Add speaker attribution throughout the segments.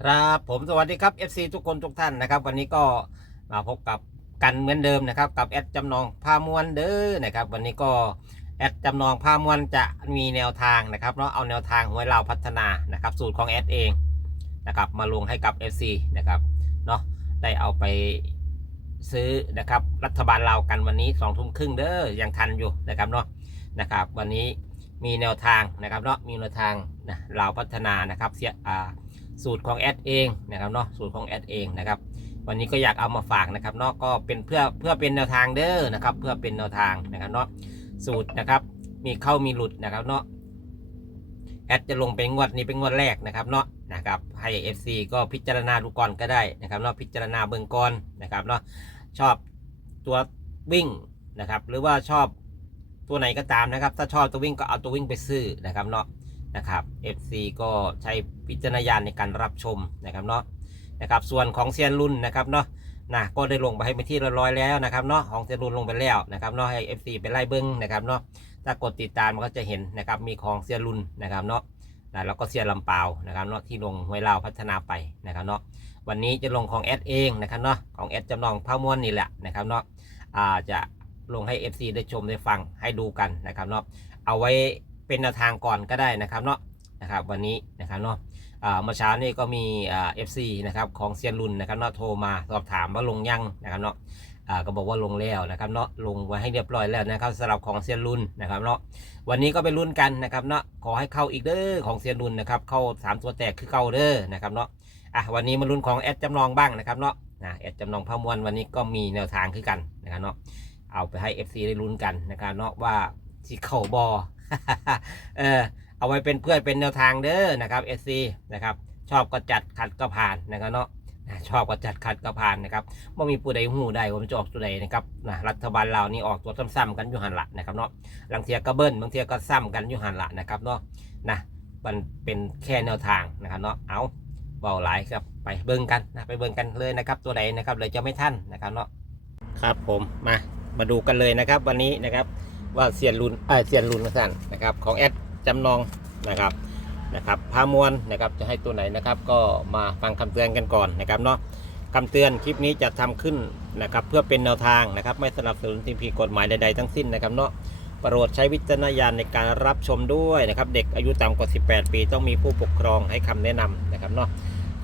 Speaker 1: ครับผมสวัสดีครับ FC ทุกคนทุกท่านนะครับ วันนี้ก็มาพบกับกันเหมือนเดิมนะครับ กับแอดจำนองพามวลเด้อนะครับ วันนี้ก็แอดจำนองพามวลจะมีแนวทางนะครับเนาะเอาแนวทางหวยเราวพัฒนานะครับ สูตรของแอดเองนะครับ มาลงให้กับ FC นะครับเนาะได้เอาไปซื้อนะครับรัฐบาลเราวกันวันนี้สองทุ่มครึ่งเด้อยังทันอยู่นะครับเนาะนะครับ วันนี้มีแนวทางนะครับเนาะมีแนวทางนะเราวพัฒนานะครับเสียอ่า สูตรของแอดเองนะครับเนาะสูตรของแอดเองนะครับวันนี้ก็อยากเอามาฝากนะครับเนาะก็เป็นเพื่อเพื่อเป็นแนวทางเด้อนะครับเพื่อเป็นแนวทางนะครับเนาะสูตรนะครับมีเข้ามีหลุดนะครับเนาะแอดจะลงเป็นงวดนี้เป็นงวดแรกนะครับเนาะนะครับให้ FC ก็พิจารณาดูก่อนก็ได้นะครับเนาะพิจารณาเบื้องก่อนนะครับเนาะชอบตัววิ่งนะครับหรือว่าชอบตัวไหนก็ตามนะครับ ถ้าชอบตัววิ่งก็เอาตัววิ่งไปซื้อนะครับเนาะ นะครับ FC ก็ใช้พิจารณญาณในการรับชมนะครับเนาะนะครับส่วนของเซียนรุ่นนะครับเนาะนะก็ได้ลงไปให้เป็นที่เรียบร้อยแล้วนะครับเนาะของเซียนรุ่นลงไปแล้วนะครับเนาะให้ FC ไปไล่เบิ้งนะครับเนาะถ้ากดติดตามมันก็จะเห็นนะครับมีของเซียนรุ่นนะครับเนาะนะแล้วก็เซียนลำเปานะครับเนาะที่ลงห้วยลาวพัฒนาไปนะครับเนาะวันนี้จะลงของแอดเองนะครับเนาะของแอดจำลองพระม้วนนี่แหละนะครับเนาะอ่าจะลงให้ FC ได้ชมได้ฟังให้ดูกันนะครับเนาะเอาไว้ เป็นแนวทางก่อนก็ได้นะครับเนาะนะครับวันนี้นะครับเนาะเมื่อเช้านี่ก็มีเอฟซีนะครับของเซียนรุนนะครับเนาะโทรมาสอบถามว่าลงยังนะครับเนาะก็บอกว่าลงแล้วนะครับเนาะลงไว้ให้เรียบร้อยแล้วนะครับสำหรับของเซียนรุนนะครับเนาะวันนี้ก็ไปลุ้นกันนะครับเนาะขอให้เข้าอีกเด้อของเซียนรุนนะครับเข้าสามตัวแตกคือเก่าเด้อนะครับเนาะอะวันนี้มาลุ้นของแอดจำลองบ้างนะครับเนาะนะแอดจำลองพะมวลวันนี้ก็มีแนวทางคือกันนะครับเนาะเอาไปให้ FC ได้ลุ้นกันนะครับเนาะว่าที่เข้าบอ เออเอาไว้เป็นเพื่อนเป็นแนวทางเด้อนะครับเอซีนะครับชอบก็จัดขัดก็ผ่านนะครับเนาะชอบก็จัดขัดก็ผ่านนะครับไม่มีผู้ใดหูใดผมจะออกตัวใดนะครับนะรัฐบาลเรานี่ออกตัวซ้ำๆกันอยู่หันละนะครับเนาะบางเทียก็เบิ้ลบางเทียก็ซ้ำกันอยู่หันละนะครับเนาะนะมันเป็นแค่แนวทางนะครับเนาะเอาเบาหลายครับไปเบิ้งกันนะไปเบิ้งกันเลยนะครับตัวใดนะครับเลยจะไม่ท่านนะครับเนาะครับผมมามาดูกันเลยนะครับวันนี้นะครับ ว่าเซียนรุนเออเซียนรุนสั้นนะครับของแอดจำนองนะครับนะครับพามวลนะครับจะให้ตัวไหนนะครับ ก็มาฟังคำเตือนกันก่อนนะครับเนาะคำเตือนคลิปนี้จะทำขึ้นนะครับเพื่อเป็นแนวทางนะครับ ไม่สนับสนุนสิ่งผิดกฎหมายใดๆทั้งสิ้นนะครับเนาะโปรดใช้วิจารณญาณในการรับชมด้วยนะครับ เด็กอายุต่ำกว่า 18 ปี ต้องมีผู้ปกครองให้คำแนะนำนะครับเนาะ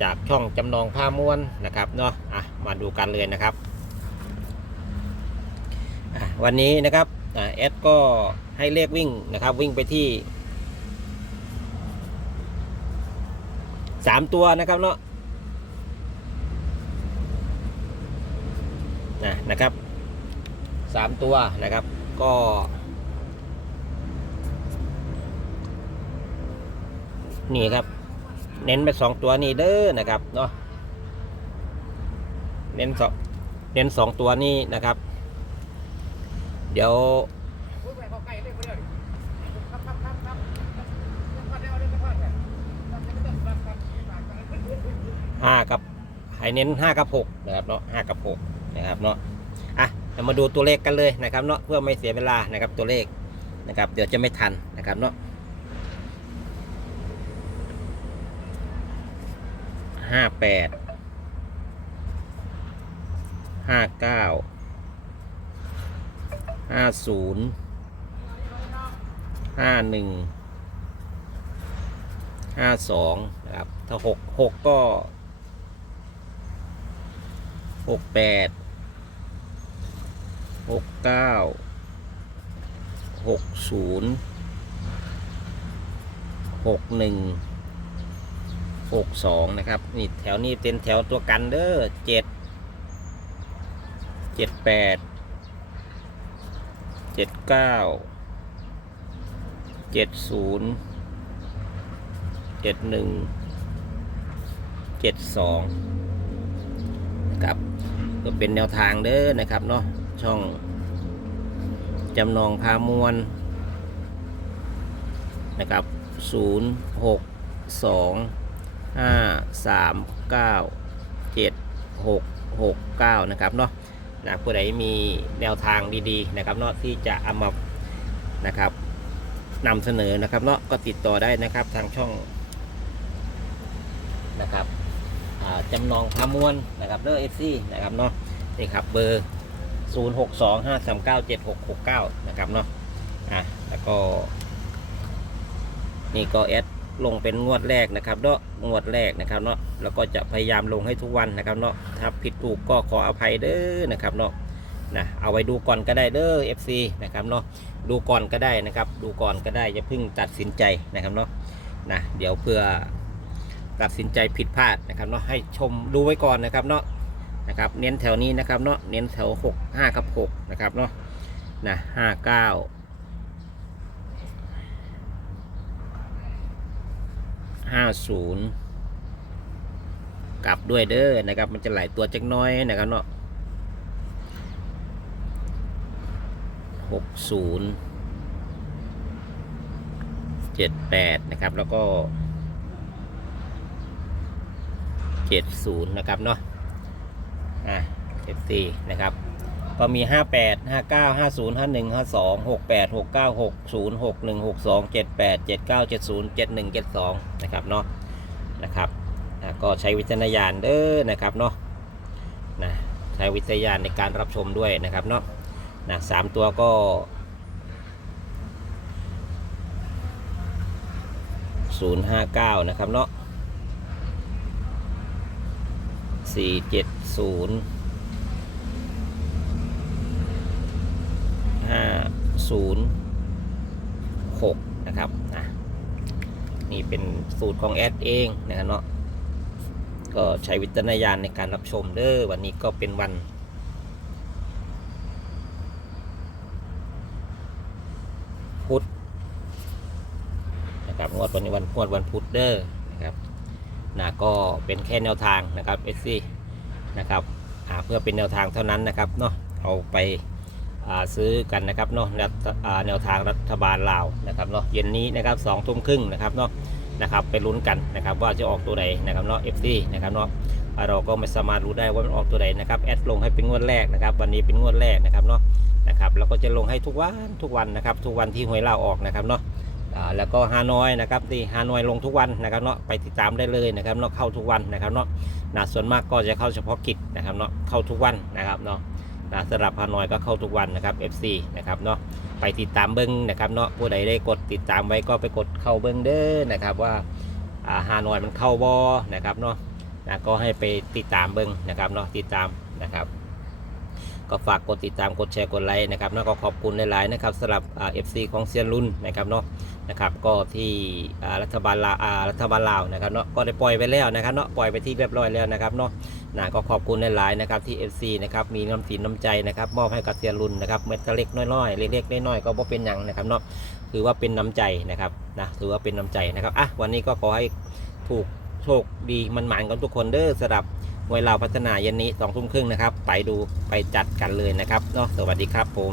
Speaker 1: จากช่องจำนองพามวลนะครับเนาะอะมาดูกันเลยนะครับ วันนี้นะครับ แอดก็ให้เลขวิ่งนะครับ วิ่งไปที่สามตัวนะครับเนาะนะนะครับสามตัวนะครับก็นี่ครับ เน้นไปสองตัวนี้เด้อนะครับเนาะเน้นสองเน้นสองตัวนี้นะครับ เดี๋ยวห้ากับให้เน้นห้ากับหกนะครับเนาะห้ากับหกนะครับเนาะอะเรามาดูตัวเลขกันเลยนะครับเนาะเพื่อไม่เสียเวลานะครับตัวเลขนะครับ เดี๋ยวจะไม่ทันนะครับเนาะห้าแปดห้าเก้า ห้าศูนย์ห้าหนึ่งห้าสองนะครับ ถ้าหกหกก็หกแปดหกเก้าหกศูนย์หกหนึ่งหกสองนะครับนี่แถวนี้เป็นแถวตัวกันเด้อเจ็ดเจ็ดแปด เจ็ดเก้าเจ็ดศูนย์เจ็ดหนึ่งเจ็ดสองครับก็เป็นแนวทางเด้อนะครับเนาะช่องจำนองพามวลนะครับศูนย์หกสองห้าสามเก้าเจ็ดหกหกเก้านะครับเนาะ นะผู้ใดมีแนวทางดีๆนะครับเนาะที่จะเอามานะครับนำเสนอนะครับเนาะก็ติดต่อได้นะครับทางช่องนะครับจำนองพามวนนะครับเด้อเอฟซีนะครับเนาะนี่ครับเบอร์ 0 6 2 5 3 9 7 6 6 9 นะครับเนาะอะแล้วก็นี่ก็แอด ลงเป็นงวดแรกนะครับเนาะงวดแรกนะครับเนาะแล้วก็จะพยายามลงให้ทุกวันนะครับเนาะถ้าผิดถูกก็ขออภัยเด้อนะครับเนาะนะเอาไว้ดูก่อนก็ได้เด้อ FC นะครับเนาะดูก่อนก็ได้นะครับ ดูก่อนก็ได้อย่าเพิ่งตัดสินใจนะครับเนาะนะเดี๋ยวเพื่อตัดสินใจผิดพลาดนะครับเนาะให้ชมดูไว้ก่อนนะครับเนาะนะครับเน้นแถวนี้นะครับเนาะเน้นแถว 6 5กับ6นะครับเนาะนะ5 ห้าศูนย์กลับด้วยเด้อนะครับ มันจะไหลตัวจักน้อยนะครับเนาะหกศูนย์เจ็ดแปดนะครับ แล้วก็เจ็ดศูนย์นะครับเนาะอะเอฟซีนะครับก็มี 58 59 50 51 52 68 69 60 61 62 78 79 70 71 72 นะครับเนาะนะครับนะก็ใช้วิจารณญาณเด้อนะครับเนาะนะใช้วิจารณญาณในการรับชมด้วยนะครับเนาะนะสามตัวก็059นะครับเนาะ470ห้าศูนย์หกนะครับนะ นี่เป็นสูตรของแอดเองนะครับเนาะก็ใช้วิจารณญาณในการรับชมเด้อวันนี้ก็เป็นวันพุธนะครับงวดวันนี้วันงวดวันพุธเด้อนะครับนะก็เป็นแค่แนวทางนะครับเอซี่นะครับเพื่อเป็นแนวทางเท่านั้นนะครับเนาะเอาไป ซื้อกันนะครับเนาะแนวทางรัฐบาลลาวนะครับเนาะเย็นนี้นะครับสองทุ่มครึ่งนะครับเนาะนะครับไปลุ้นกันนะครับว่าจะออกตัวใดนะครับเนาะ FC นะครับเนาะเราก็ไม่สามารถรู้ได้ว่ามันออกตัวใดนะครับแอดลงให้เป็นงวดแรกนะครับ วันนี้เป็นงวดแรกนะครับเนาะนะครับแล้วก็จะลงให้ทุกวันทุกวันนะครับ ทุกวันที่หวยลาวออกนะครับเนาะแล้วก็ฮานอยนะครับที่ฮานอยลงทุกวันนะครับเนาะไปติดตามได้เลยนะครับเนาะเข้าทุกวันนะครับเนาะนะส่วนมากก็จะเข้าเฉพาะกิจนะครับเนาะเข้าทุกวันนะครับเนาะ นะสำหรับฮานอยก็เข้าทุกวันนะครับ FC นะครับเนาะไปติดตามเบิ้งนะครับเนาะผู้ใดได้กดติดตามไว้ก็ไปกดเข้าเบิ้งเด้อนะครับว่าฮานอยมันเข้าบอนะครับเนาะนะก็ให้ไปติดตามเบิ้งนะครับเนาะติดตามนะครับ ก็ฝากกดติดตามกดแชร์กดไลค์นะครับแล้วก็ขอบคุณหลายๆนะครับสำหรับเอ่า FC ของเซียนรุ่นนะครับเนาะ นะครับก็ที่รัฐบาลลาวรัฐบาลลาวนะครับเนาะก็ได้ปล่อยไปแล้วนะครับเนาะปล่อยไปที่เรียบร้อยแล้วนะครับเนาะนะก็ขอบคุณหลายๆนะครับที่ FC นะครับมีน้ำสีน้ำใจนะครับมอบให้กับเซียนรุ่นนะครับเม็ดเล็กน้อยๆเล็กๆน้อยๆก็บ่เป็นหยังนะครับเนาะถือว่าเป็นน้ำใจนะครับนะถือว่าเป็นน้ำใจนะครับอะวันนี้ก็ขอให้ถูกโชคดีมันหมานกันทุกคนเด้อสำหรับมวยเราวพัฒนาเย็นนี้สองทุ่มครึ่งนะครับไปดูไปจัดกันเลยนะครับเนาะสวัสดีครับผม